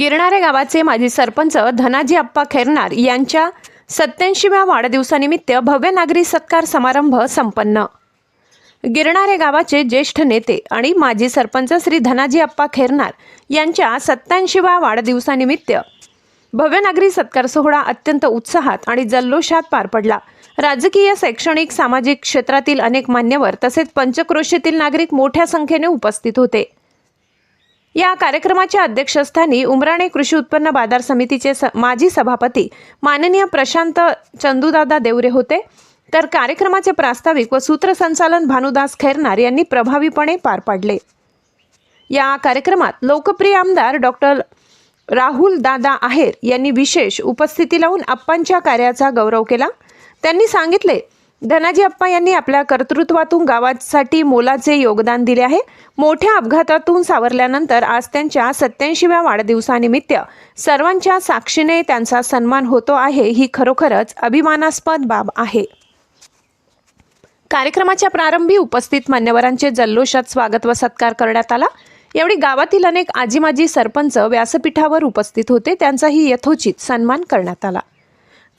गिरणारे गावाचे माजी सरपंच धनाजी अप्पा खेरनार यांच्या सत्याऐंशीव्या वाढदिवसानिमित्त भव्य नागरी सत्कार समारंभ संपन्न. गिरणारे गावाचे ज्येष्ठ नेते आणि माजी सरपंच श्री धनाजी अप्पा खेरनार यांच्या सत्याऐंशीव्या वाढदिवसानिमित्त भव्य नागरी सत्कार सोहळा अत्यंत उत्साहात आणि जल्लोषात पार पडला. राजकीय शैक्षणिक सामाजिक क्षेत्रातील अनेक मान्यवर तसेच पंचक्रोशीतील नागरिक मोठ्या संख्येने उपस्थित होते. या कार्यक्रमाच्या अध्यक्षस्थानी उमराणे कृषी उत्पन्न बाजार समितीचे स माजी सभापती माननीय प्रशांत चंदूदादा देवरे होते. तर कार्यक्रमाचे प्रास्ताविक व सूत्रसंचालन भानुदास खैरनार यांनी प्रभावीपणे पार पाडले. या कार्यक्रमात लोकप्रिय आमदार डॉक्टर राहुल दादा आहेर यांनी विशेष उपस्थिती लावून अप्पांच्या कार्याचा गौरव केला. त्यांनी सांगितले धनाजी अप्पा यांनी आपल्या कर्तृत्वातून गावासाठी मोलाचे योगदान दिले आहे. मोठ्या अपघातातून सावरल्यानंतर आज त्यांच्या सत्याऐंशीव्या वाढदिवसानिमित्त सर्वांच्या साक्षीने त्यांचा सन्मान होतो आहे. ही खरोखरच अभिमानास्पद बाब आहे. कार्यक्रमाच्या प्रारंभी उपस्थित मान्यवरांचे जल्लोषात स्वागत व सत्कार करण्यात आला. यावेळी गावातील अनेक आजी माजी सरपंच व्यासपीठावर उपस्थित होते. त्यांचाही यथोचित सन्मान करण्यात आला.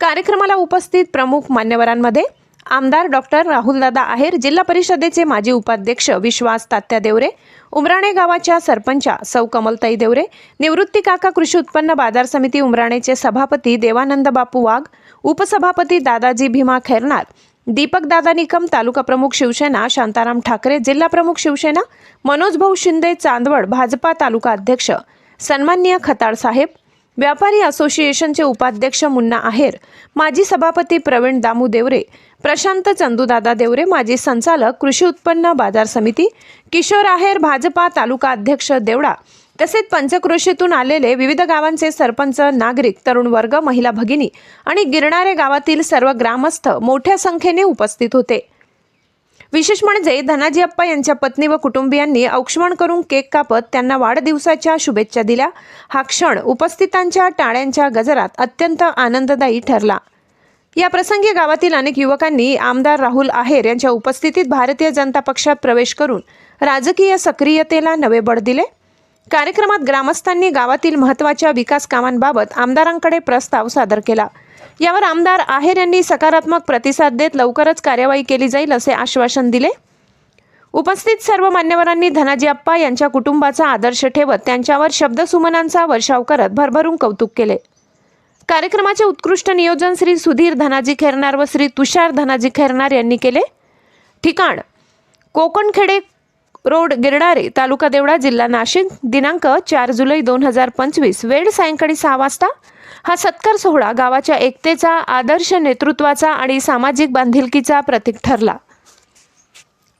कार्यक्रमाला उपस्थित प्रमुख मान्यवरांमध्ये आमदार डॉक्टर राहुलदादा आहेर जिल्हा परिषदेचे माजी उपाध्यक्ष विश्वास तात्या देवरे उमराणे गावाच्या सरपंचा सौ कमलताई देवरे निवृत्ती काका कृषी उत्पन्न बाजार समिती उमराणेचे सभापती देवानंद बापू वाघ उपसभापती दादाजी भीमा खैरनार दीपक दादा निकम तालुका प्रमुख शिवसेना शांताराम ठाकरे जिल्हा प्रमुख शिवसेना मनोज भाऊ शिंदे चांदवड भाजपा तालुका अध्यक्ष सन्माननीय खताळ साहेब व्यापारी असोसिएशनचे उपाध्यक्ष मुन्ना आहेर माजी सभापती प्रवीण दामू देवरे प्रशांत चंदूदादा देवरे माजी संचालक कृषी उत्पन्न बाजार समिती किशोर आहेर भाजपा तालुका अध्यक्ष देवडा तसेच पंचक्रोशीतून आलेले विविध गावांचे सरपंच नागरिक तरुण वर्ग महिला भगिनी आणि गिरणारे गावातील सर्व ग्रामस्थ मोठ्या संख्येने उपस्थित होते. विशेष म्हणजे धनाजी अप्पा यांच्या पत्नी व कुटुंबियांनी औक्षमण करून केक कापत त्यांना वाढदिवसाच्या शुभेच्छा दिल्या. हा क्षण उपस्थितांच्या टाळ्यांच्या गजरात अत्यंत आनंददायी ठरला. या प्रसंगी गावातील अनेक युवकांनी आमदार राहुल आहेर यांच्या उपस्थितीत भारतीय जनता पक्षात प्रवेश करून राजकीय सक्रियतेला नवे बळ दिले. कार्यक्रमात ग्रामस्थांनी गावातील महत्त्वाच्या विकास कामांबाबत आमदारांकडे प्रस्ताव सादर केला. यावर आमदार आहेर यांनी सकारात्मक प्रतिसाद देत लवकरच कार्यवाही केली जाईल असे आश्वासन दिले. उपस्थित सर्व मान्यवरांनी धनाजी अप्पा यांच्या कुटुंबाचा आदर्श ठेवत त्यांच्यावर शब्दसुमनांचा वर्षाव करत भरभरून कौतुक केले. कार्यक्रमाचे उत्कृष्ट नियोजन श्री सुधीर धनाजी खैरनार व श्री तुषार धनाजी खैरनार यांनी केले. ठिकाण. कोकणखेडे रोड गिरणारे तालुका देवळा जिल्हा नाशिक दिनांक चार जुलै दोन हजार पंचवीस वेळ सायंकाळी सहा वाजता. हा सत्कार सोहळा गावाच्या एकतेचा आदर्श नेतृत्वाचा आणि सामाजिक बांधिलकीचा प्रतीक ठरला.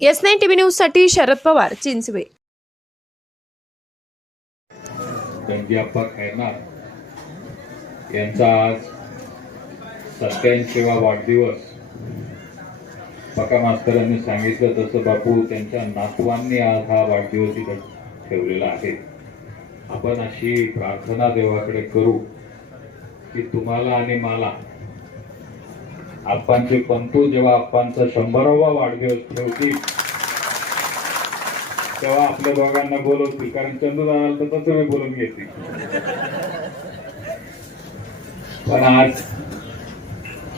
एस नाईन टीव्ही न्यूजसाठी शरद पवार चिंचवे. गंजीअप्पा खैरनार यांचा आज सत्याऐंशीवा वाढदिवस. पका मास्तरांनी सांगितलं तसं बापू त्यांच्या नातवांनी आज हा वाढदिवस इथं ठेवलेला आहे. आपण अशी प्रार्थना देवाकडे करू की तुम्हाला आणि मला आप्पांचे पंतू जेव्हा आप्पांचा शंभरावा वाढदिवस ठेवतील तेव्हा आपल्या दोघांना बोलवतील. कारण चंदू दादा तर तसं मी बोलून घेतील पण आज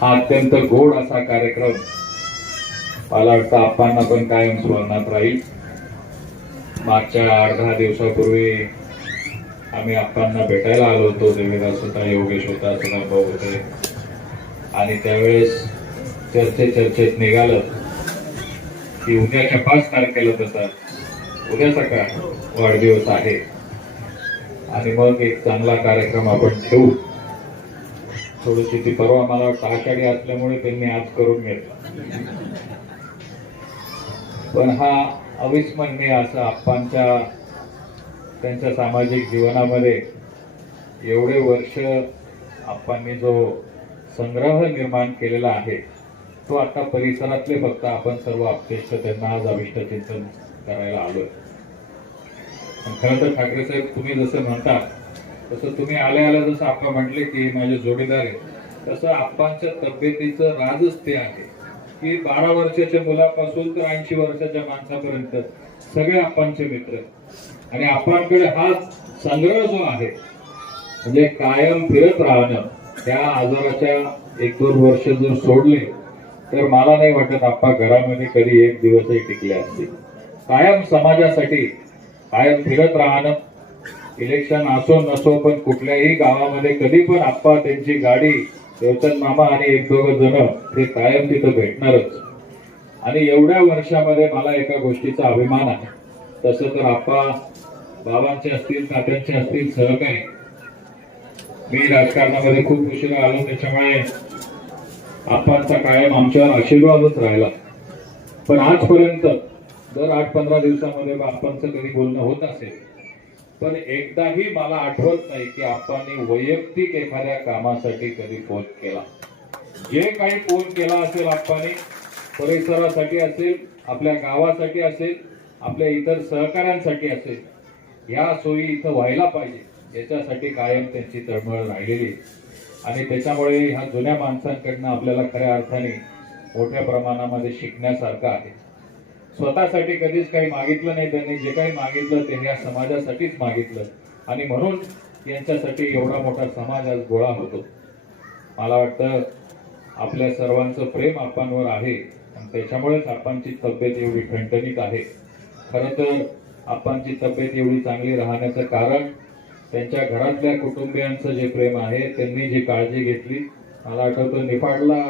हा अत्यंत गोड असा कार्यक्रम मला वाटतं आप्पांना पण कायम स्मरणात राहील. मागच्या आठ दहा दिवसापूर्वी आम्ही आप्पांना भेटायला आलो होतो देवीदास होता योगेश होता भाऊ होते. आणि त्यावेळेस चर्चे चर्चेत निघालं की उद्याच्या पाच तारखेला तसा उद्या सकाळ वाढदिवस आहे. आणि मग एक चांगला कार्यक्रम आपण ठेवू. थोडीशी ती परवा मला वाटतं आषाढी असल्यामुळे त्यांनी आज करून घेतला. पण हा अविस्मरणीय असा आप्पांच्या त्यांच्या सामाजिक जीवनामध्ये एवढे वर्ष आप्पांनी जो संग्रह निर्माण केलेला आहे तो आता परिसरातले फक्त आपण सर्व अपेक्ष त्यांना आज अभिष्ट चिंतन करायला आलोय. खरं तर ठाकरे साहेब तुम्ही जसं म्हणता तसं तुम्ही आल्या आल्या जसं आपण म्हटले की माझे जोडीदार आहे तसं आप्पांच्या तब्येतीचं राजच ते आहे. की बारा वर्षाच्या मुलापासून तर ऐंशी वर्षाच्या माणसापर्यंत सगळे आप्पांचे मित्र आणि आपणकडे हा संग्रह जो आहे म्हणजे कायम फिरत राहणं त्या आजाराच्या एक दोन वर्ष जर सोडले तर मला नाही वाटत आप्पा घरामध्ये कधी एक दिवसही टिकले असतील. कायम समाजासाठी कायम फिरत राहणं इलेक्शन असो नसो पण कुठल्याही गावामध्ये कधी पण आप्पा त्यांची गाडी देवचंद मामा आणि एक दोघं जण हे कायम तिथं भेटणारच. आणि एवढ्या वर्षामध्ये मला एका गोष्टीचा अभिमान आहे. तसं तर आप्पा बाबांचे असतील तात्यांचे असतील सहकारी मी राजकारणामध्ये खूप उशिरा आलो त्याच्यामुळे आप्पांचा कायम आमच्यावर आशीर्वादच राहिला. पण आजपर्यंत दर आठ पंधरा दिवसामध्ये बाप्पांचं कधी बोलणं होत असेल पण एकदाही मला आठवत नाही की आपण वैयक्तिक एखाद्या कामासाठी कधी फोन केला. जे काही फोन केला असेल आपण परिसरासाठी असेल आपल्या गावासाठी असेल आपल्या इतर सहकाऱ्यांसाठी असेल या सोयी इथं व्हायला पाहिजे. याच्यासाठी कायम त्यांची तळमळ राहिलेली आणि त्याच्यामुळे ह्या जुन्या माणसांकडनं आपल्याला खऱ्या अर्थाने मोठ्या प्रमाणामध्ये शिकण्यासारखं आहे. स्वतःसाठी कधीच काही मागितलं नाही त्यांनी जे काही मागितलं ते या समाजासाठीच मागितलं. आणि म्हणून यांच्यासाठी एवढा मोठा समाज आज गोळा होतो. मला वाटतं आपल्या सर्वांचं प्रेम आपांवर आहे आणि त्याच्यामुळेच आपणची तब्येत एवढी ठणठणीत आहे. खरं तर आपणची तब्येत एवढी चांगली राहण्याचं कारण त्यांच्या घरातल्या कुटुंबियांचं जे प्रेम आहे त्यांनी जी काळजी घेतली मला आठवतं निफाडला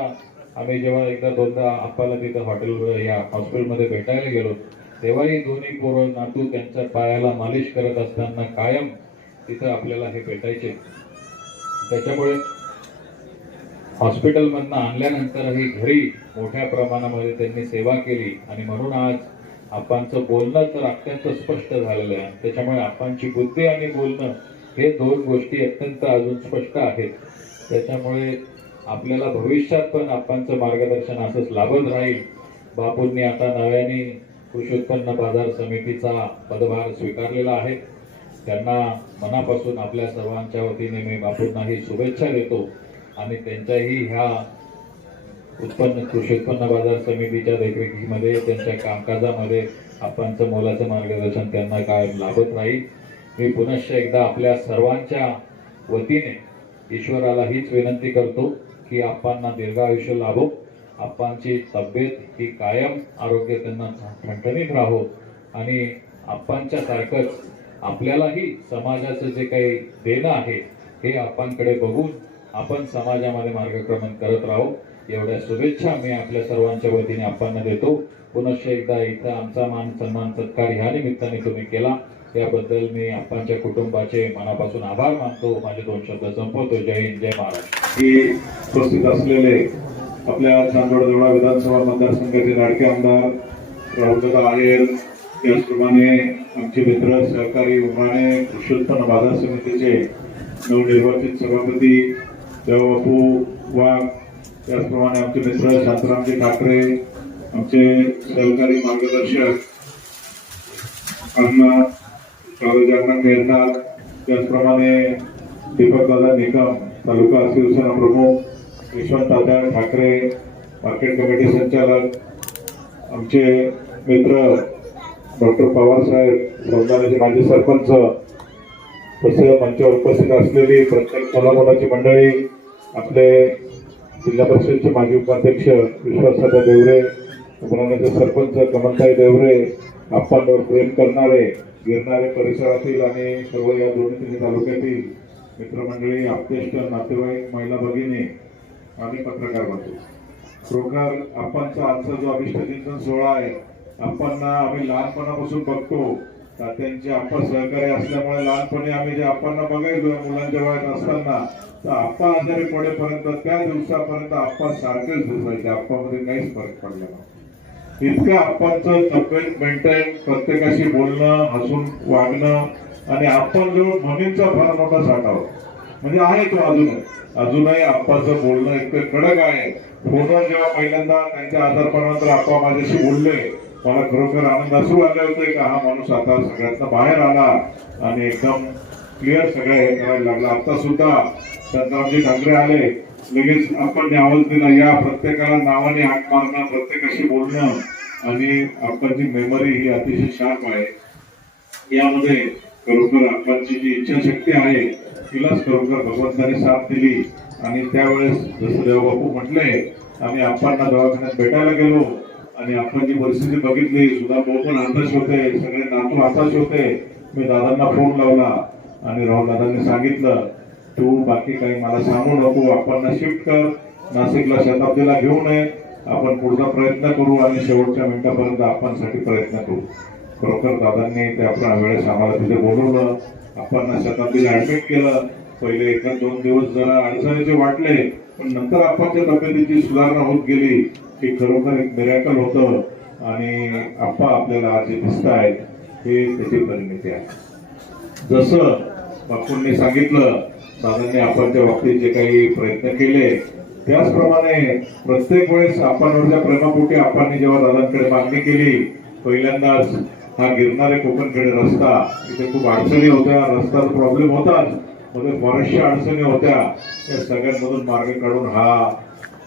आम्ही जेव्हा एकदा दोनदा आप्पाला तिथं हॉटेल या हॉस्पिटलमध्ये भेटायला गेलो तेव्हाही दोन्ही पोरं नातू त्यांच्या पायाला मालिश करत असताना कायम तिथं आपल्याला हे भेटायचे. त्याच्यामुळे हॉस्पिटलमधनं आणल्यानंतरही घरी मोठ्या प्रमाणामध्ये त्यांनी सेवा केली आणि म्हणून आज आपांचं बोलणं तर अत्यंत स्पष्ट झालेलं आहे. त्याच्यामुळे आपांची बुद्धी आणि बोलणं हे दोन गोष्टी अत्यंत अजून स्पष्ट आहेत. त्याच्यामुळे आपल्याला भविष्यात पण आपणचं मार्गदर्शन असंच लाभत राहील. बापूंनी आता नव्याने कृषी उत्पन्न बाजार समितीचा पदभार स्वीकारलेला आहे. त्यांना मनापासून आपल्या सर्वांच्या वतीने मी बापूंनाही शुभेच्छा देतो आणि त्यांच्याही ह्या उत्पन्न कृषी उत्पन्न बाजार समितीच्या देखरेखीमध्ये त्यांच्या कामकाजामध्ये आपणचं मोलाचं मार्गदर्शन त्यांना कायम लाभत राहील. मी पुनश्च एकदा आपल्या सर्वांच्या वतीने ईश्वराला हीच विनंती करतो. की आप्पांना दीर्घायुष्य लाभो. आप्पांची तब्येत ही कायम आरोग्य त्यांना ठणठणीत राहो. आणि आप्पांच्या सारखंच आपल्यालाही समाजाचं जे काही देणं आहे हे आप्पांकडे बघून आपण समाजामध्ये मार्गक्रमण करत राहू. एवढ्या शुभेच्छा मी आपल्या सर्वांच्या वतीने आप्पांना देतो. पुनश्च एकदा इथं आमचा मान सन्मान सत्कार ह्या निमित्ताने तुम्ही केला. त्याबद्दल मी आप्पांच्या कुटुंबाचे मनापासून आभार मानतो. माझे दोन शब्द संपवतो. जय हिंद जय महाराष्ट्र. की उपस्थित असलेले आपल्या चांदोडजोडा विधानसभा मतदारसंघाचे लाडके आमदार राहुलदादा आहेर त्याचप्रमाणे आमचे मित्र सहकारी उमाणे कृषी उत्पन्न बाजार समितीचे नवनिर्वाचित सभापती देवबापू वाघ त्याचप्रमाणे आमचे मित्र शांतारामजी ठाकरे आमचे सहकारी मार्गदर्शक अण्णा काळूजागरण मेहरनार त्याचप्रमाणे दीपकदादा निकम तालुका शिवसेना प्रमुख यशवंतदादा ठाकरे मार्केट कमिटी संचालक आमचे मित्र डॉक्टर पवार साहेब माजी सरपंच तसेच मंचावर उपस्थित असलेली प्रत्येक कोल्हापुराची मंडळी आपले जिल्हा परिषदेचे माजी उपाध्यक्ष विश्वासदादा देवरे उपनगराचे सरपंच कमलताई देवरे आप्पांवर प्रेम करणारे गिरणारे परिसरातील आणि सर्व या दोन्ही तिन्ही तालुक्यातील मित्रमंडळी आप्तेष्ट नातेवाईक महिला भगिनी आणि पत्रकार बंधू. खरोखर आप्पांचा आजचा जो अभिष्ट चिंतन सोहळा आहे आप्पांना आम्ही लहानपणापासून बघतो त्यांचे आप्पा सहकारी असल्यामुळे लहानपणी आम्ही जे आप्पांना बघायचो मुलांच्या वयात असताना तर आप्पा आजारी पडेपर्यंत त्या दिवसापर्यंत आप्पा सारखेच दिसायचे. आप्पामध्ये काहीच फरक पडला नव्हता. इतकं आपणचं तब्येत मेंटेन प्रत्येकाशी बोलणं हसून वागणं आणि आपण जवळ म्हणींचा फार मोठा साठा होता. म्हणजे आहे तो अजूनही. अजूनही आप्पाचं बोलणं इतकं कडक आहे. फोनवर जेव्हा पहिल्यांदा त्यांच्या आजारपणानंतर आप्पा माझ्याशी बोलले मला खरोखर आनंद असू आले होते का हा माणूस आता सगळ्यातनं बाहेर आला आणि एकदम क्लिअर सगळं हे करायला लागलं. आता सुद्धा संतरामजी ठाकरे आले. लगेच आपण आवाज दिला या प्रत्येकाला नावाने हात मारणं प्रत्येकाशी बोलणं आणि आपणची मेमरी ही अतिशय शार्प आहे. यामध्ये खरोखर आपणची जी इच्छाशक्ती आहे तिलाच खरोखर भगवंताने साथ दिली. आणि त्यावेळेस जसं देवबापू म्हटले आम्ही आपण दवाखान्यात भेटायला गेलो आणि आपण जी परिस्थिती बघितली सुद्धा भाऊ पण होते सगळे नातू आताच होते. मी दादांना फोन लावला. आणि राहुल दादांनी सांगितलं तू बाकी काही मला सांगू नको आपण शिफ्ट कर. नाशिकला शताब्दीला घेऊ नये. आपण पुढचा प्रयत्न करू आणि शेवटच्या मिनिटापर्यंत आपणसाठी प्रयत्न करू. खरोखर दादांनी त्या आपल्या वेळेस आम्हाला तिथे बोलवलं. आपण शताब्दीला ऍडमिट केलं. पहिले एक दोन दिवस जरा अडचणीचे वाटले पण नंतर आपणच्या तब्येतीची सुधारणा होत गेली की खरोखर एक मिरॅकल होतं आणि आप्पा आपल्याला आज जे दिसत आहेत हे त्याची परिणिती आहे. जसं बापूंनी सांगितलं. दादांनी आपणच्या बाबतीत जे काही प्रयत्न केले त्याचप्रमाणे प्रत्येक वेळेस आपणवरच्या प्रेमापोटी आपण जेव्हा दादांकडे मागणी केली पहिल्यांदाच हा गिरणारे कोकणकडे रस्ता इथे खूप अडचणी होत्या रस्त्याचा प्रॉब्लेम होताच मध्ये बऱ्याचशा अडचणी होत्या. त्या सगळ्यांमधून मार्ग काढून हा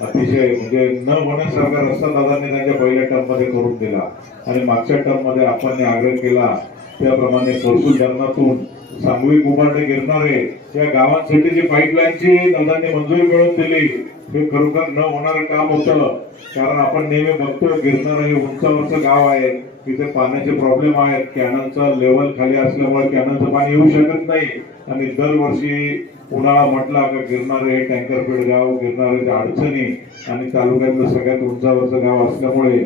अतिशय म्हणजे न होण्यासारखा रस्ता दादांनी त्यांच्या पहिल्या टर्ममध्ये करून दिला. आणि मागच्या टर्ममध्ये आपण आग्रह केला त्याप्रमाणे करसूल धरणातून सांगवी कुमारडे गिरणारे या गावांसाठी जी पाईपलाईनची दादांनी मंजुरी मिळवून दिली. हे खरोखर न होणारं काम होतं. कारण आपण नेहमी बघतो गिरणार हे उंचावरचं गाव आहे. तिथे पाण्याचे प्रॉब्लेम आहेत. कॅनलचा लेवल खाली असल्यामुळे कॅनलचं पाणी येऊ शकत नाही. आणि दरवर्षी उन्हाळा म्हटला का गिरणारे हे टँकरपेड गाव गिरणाऱ्याच्या अडचणी आणि तालुक्यातलं सगळ्यात उंचावरचं गाव असल्यामुळे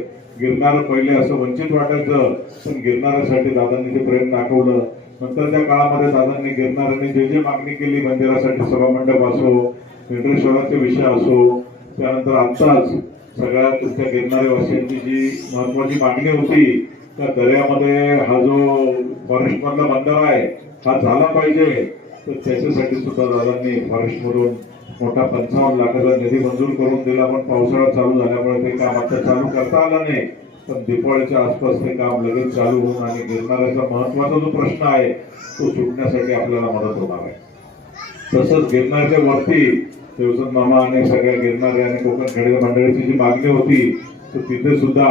गिरणार पहिले असं वंचित वाटायचं पण गिरणाऱ्यासाठी दादांनी ते प्रेम दाखवलं. नंतरच्या काळामध्ये दादांनी गिरणाऱ्यांनी जे जे मागणी केली मंदिरासाठी सभामंडप असो वेंकटेश्वराचे विषय असो त्यानंतर आत्ताच सगळ्या तुमच्या गिरणारे जी महत्वाची मागणी होती त्या दर्यामध्ये हा जो फॉरेस्टमधला बंदर आहे हा झाला पाहिजे. तर त्याच्यासाठी सुद्धा दादांनी फॉरेस्टमधून मोठा पंचावन्न लाखाचा निधी मंजूर करून दिला. पण पावसाळा चालू झाल्यामुळे ते काम आता चालू करता आलं नाही. पण दिपावळीच्या आसपास ते काम लगेच चालू होऊन आणि गिरणाऱ्याचा महत्त्वाचा जो प्रश्न आहे तो सुटण्यासाठी आपल्याला मदत होणार आहे. तसंच गिरणारच्या वरती देवचंद मामा आणि सगळ्या गिरणारे आणि कोकण खेडे मंडळीची जी मागणी होती तर तिथे सुद्धा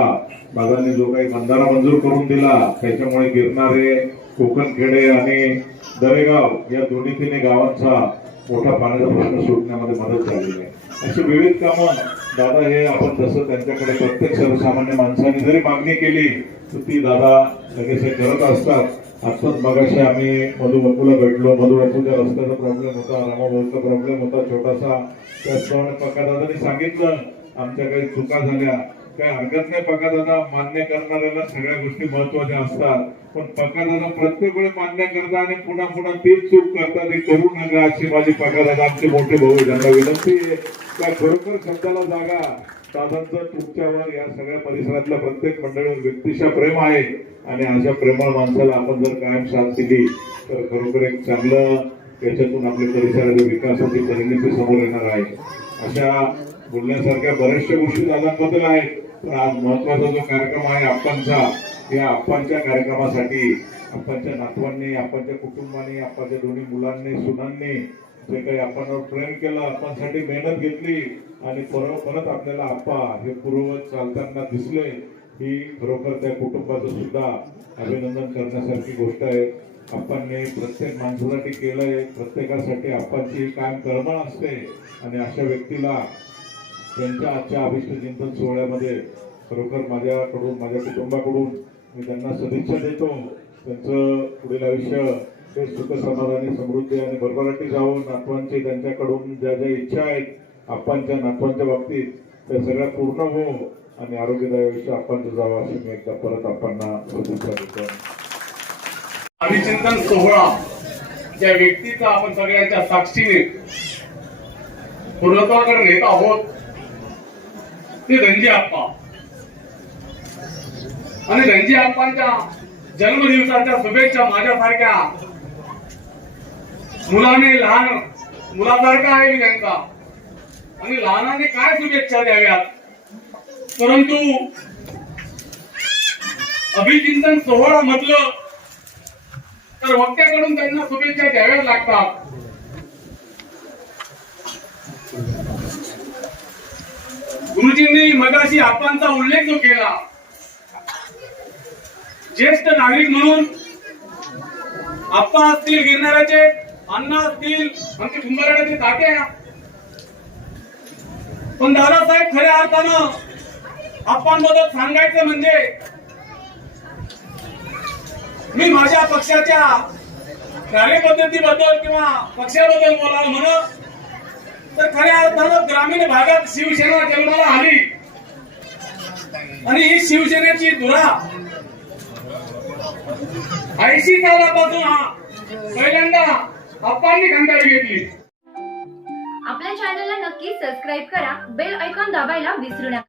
दादांनी जो काही बंधारा मंजूर करून दिला त्याच्यामुळे गिरणारे कोकणखेडे आणि दरेगाव या दोन्ही तिन्ही गावांचा मोठा पाण्याचा प्रश्न सुटण्यामध्ये मदत झालेली आहे. अशी विविध कामं दादा हे आपण जसं त्यांच्याकडे प्रत्येक सर्वसामान्य माणसाने जरी मागणी केली तर ती दादा लगेच हे करत असतात. आत्ताच मगाशी आम्ही मधुबापूला भेटलो. मधुबापूच्या रस्त्याचा प्रॉब्लेम होता रामाभाऊचा प्रॉब्लेम होता छोटासा. त्याचप्रमाणे पक्का दादानी सांगितलं आमच्या काही चुका झाल्या. काही हरकत नाही पक्का दादा मान्य करणाऱ्याला सगळ्या गोष्टी महत्त्वाच्या असतात. पण पक्का दादा प्रत्येक वेळी मान्य करता आणि पुन्हा पुन्हा तीच चूक करतात ते करू नका अशी माझी पक्का दादा आमचे मोठे भाऊ त्यांना विनंती आहे. त्या खरोखर शब्दाला जागा. दादांचं तुमच्यावर या सगळ्या परिसरातल्या प्रत्येक मंडळीवर व्यक्तीच्या प्रेम आहे. आणि अशा प्रेमळ माणसाला आपण जर कायम साथ दिली तर खरोखर एक चांगलं याच्यातून आपल्या परिसराच्या विकासाची परिणिती समोर येणार आहे. अशा बोलण्यासारख्या बऱ्याचशा गोष्टी दादांबद्दल आहेत. पण आज महत्त्वाचा जो कार्यक्रम आहे आपणचा या आप्पांच्या कार्यक्रमासाठी आपणच्या नातवांनी आपणच्या कुटुंबाने आप्पाच्या दोन्ही मुलांनी सुनांनी जे काही आपणावर प्रेम केलं आपणसाठी मेहनत घेतली आणि परत परत आपल्याला आप्पा हे पूर्वज चालताना दिसले ही खरोखर त्या कुटुंबाचं सुद्धा अभिनंदन करण्यासारखी गोष्ट आहे. आप्पांनी प्रत्येक माणसासाठी केलंय प्रत्येकासाठी आपणची कायम कळमळ असते आणि अशा व्यक्तीला त्यांच्या आजच्या अभिष्ट चिंतन सोहळ्यामध्ये खरोखर माझ्याकडून माझ्या कुटुंबाकडून मी त्यांना सदिच्छा देतो. त्यांचं पुढील आयुष्य हे सुख समाधानी समृद्धी आणि भरभराटी जाऊन नातवांची त्यांच्याकडून ज्या ज्या इच्छा आहेत आप्पांच्या नातवांच्या बाबतीत त्या सगळ्या पूर्ण हो आणि आरोग्यदायी आयुष्य आप्पांचं जावं अशी मी एकदा परत आप्पांना सदिच्छा देतो. अभिचिंतन सोहळा. ज्या व्यक्तीचा आपण सगळ्यांच्या साक्षीने पूर्णत्वाकडे नेत आहोत ते रणजी आप्पा. आणि रणजी आप्पांच्या जन्मदिवसाच्या शुभेच्छा माझ्यासारख्या मुलाने लहान मुलासारखा आहे मी त्यांचा. आणि लहानाने काय शुभेच्छा द्याव्यात? परंतु अभिचिंतन सोहळा म्हटलं तर वक्त्याकडून त्यांना शुभेच्छा द्याव्याच लागतात. गुरुजींनी मगाशी आपांचा उल्लेख जो केला ज्येष्ठ नागरिक म्हणून आप्पा असतील गिरणाऱ्याचे अण्णा असतील आमचे कुंभाराचे तात्या पण दादासाहेब खऱ्या अर्थानं आप्पांबद्दल सांगायचं म्हणजे मी माझ्या पक्षाच्या कार्यपद्धतीबद्दल किंवा पक्षाबद्दल बोलायला म्हणत तर खऱ्या अर्थानं ग्रामीण भागात शिवसेना जन्माला आली. आणि ही शिवसेनेची धुरा ऐंशी सालापासून हा पहिल्यांदा अप्पांनी खंडाळी घेतली. आपल्या चॅनलला नक्की सबस्क्राईब करा बेल ऐकॉन दाबायला विसरू नका.